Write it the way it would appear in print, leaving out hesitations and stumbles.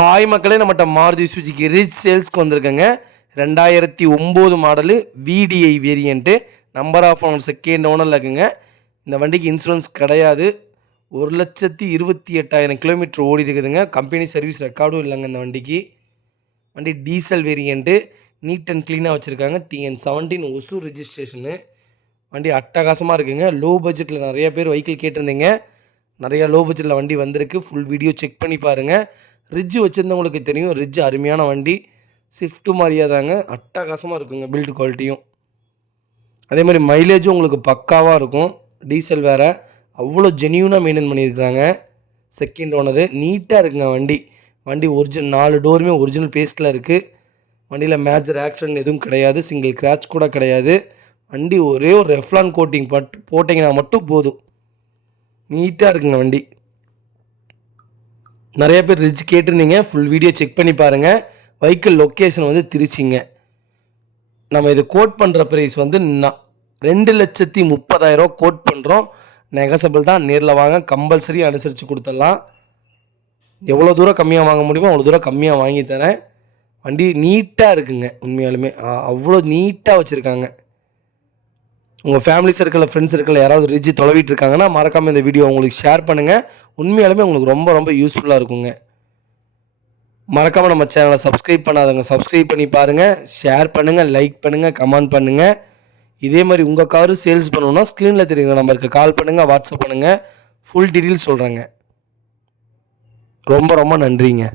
Hi மக்களே, நம்மகிட்ட Maruti Suzuki rich சேல்ஸ்க்கு வந்திருக்கேங்க. 2009 model VDI variant, number of owner second ஓனரில் இருக்குங்க. இந்த வண்டிக்கு இன்சூரன்ஸ் கிடையாது. 1,28,000 கிலோமீட்டர் ஓடி இருக்குதுங்க. கம்பெனி சர்வீஸ் ரெக்கார்டும் இல்லைங்க இந்த வண்டிக்கு. வண்டி டீசல் வேரியண்ட்டு, நீட் அண்ட் க்ளீனாக வச்சுருக்காங்க. TN17 ஒசூர் ரிஜிஸ்ட்ரேஷனு. வண்டி அட்டகாசமாக இருக்குங்க. லோ பட்ஜெட்டில் நிறைய பேர் வெஹிக்கிள் கேட்டிருந்தீங்க. நிறையா லோ பட்ஜெட்டில் வண்டி வந்திருக்கு. ஃபுல் வீடியோ செக் பண்ணி பாருங்கள். ரிட்ஜ் வச்சுருந்தவங்களுக்கு தெரியும். ரிட்ஜ் அருமையான வண்டி, ஸ்விஃப்ட்டு மாதிரியே தாங்க, அட்டகாசமாக இருக்குங்க. பில்டு குவாலிட்டியும் அதே மாதிரி மைலேஜும் உங்களுக்கு பக்காவாக இருக்கும். டீசல் வேறு, அவ்வளோ ஜென்யூனாக மெயின்டைன் பண்ணியிருக்கிறாங்க. செகண்ட் ஓனரு, நீட்டாக இருக்குங்க வண்டி. வண்டி ஒரிஜினல் 4 டோருமே ஒரிஜினல் பேஸ்ட்டில் இருக்குது. வண்டியில் மேஜர் ஆக்சிடென்ட் எதுவும் கிடையாது. சிங்கிள் கிராச் கூட கிடையாது. வண்டி ஒரே ஒரு ரெஃப்லான் கோட்டிங் போட்டிங்கன்னா மட்டும் போதும். நீட்டாக இருக்குங்க வண்டி. நிறைய பேர் ரிட்ஜ் கேட்டிருந்தீங்க. ஃபுல் வீடியோ செக் பண்ணி பாருங்கள். வெஹிக்கிள் லொக்கேஷன் வந்து திருச்சிங்க. நம்ம இது கோட் பண்ணுற ப்ரைஸ் வந்து 2,30,000 கோட் பண்ணுறோம். நெகசபிள் தான். நேரில் வாங்க, கம்பல்சரி அனுசரித்து கொடுத்துடலாம். எவ்வளோ தூரம் கம்மியாக வாங்க முடியுமோ அவ்வளோ தூரம் கம்மியாக வாங்கி தரேன். வண்டி நீட்டாக இருக்குங்க. உண்மையாலுமே அவ்வளோ நீட்டாக வச்சுருக்காங்க. உங்கள் ஃபேமிலி சர்க்கிளில், ஃப்ரெண்ட்ஸ் சர்க்கிளில் யாராவது ரிட்ஜ் தொலைவிட்டு இருக்காங்கன்னா மறக்காமல் இந்த வீடியோ உங்களுக்கு ஷேர் பண்ணுங்கள். உண்மையாலுமே உங்களுக்கு ரொம்ப ரொம்ப யூஸ்ஃபுல்லாக இருக்குங்க. மறக்காமல் நம்ம சேனலை சப்ஸ்கிரைப் பண்ணாதவங்க சப்ஸ்கிரைப் பண்ணி பாருங்கள். ஷேர் பண்ணுங்கள், லைக் பண்ணுங்கள், கமெண்ட் பண்ணுங்கள். இதே மாதிரி உங்கள் காரு சேல்ஸ் பண்ணணுன்னா ஸ்க்ரீனில் தெரியுங்க நம்பருக்கு கால் பண்ணுங்கள், வாட்ஸ்அப் பண்ணுங்கள். ஃபுல் டீட்டெயில்ஸ் சொல்கிறேங்க. ரொம்ப ரொம்ப நன்றிங்க.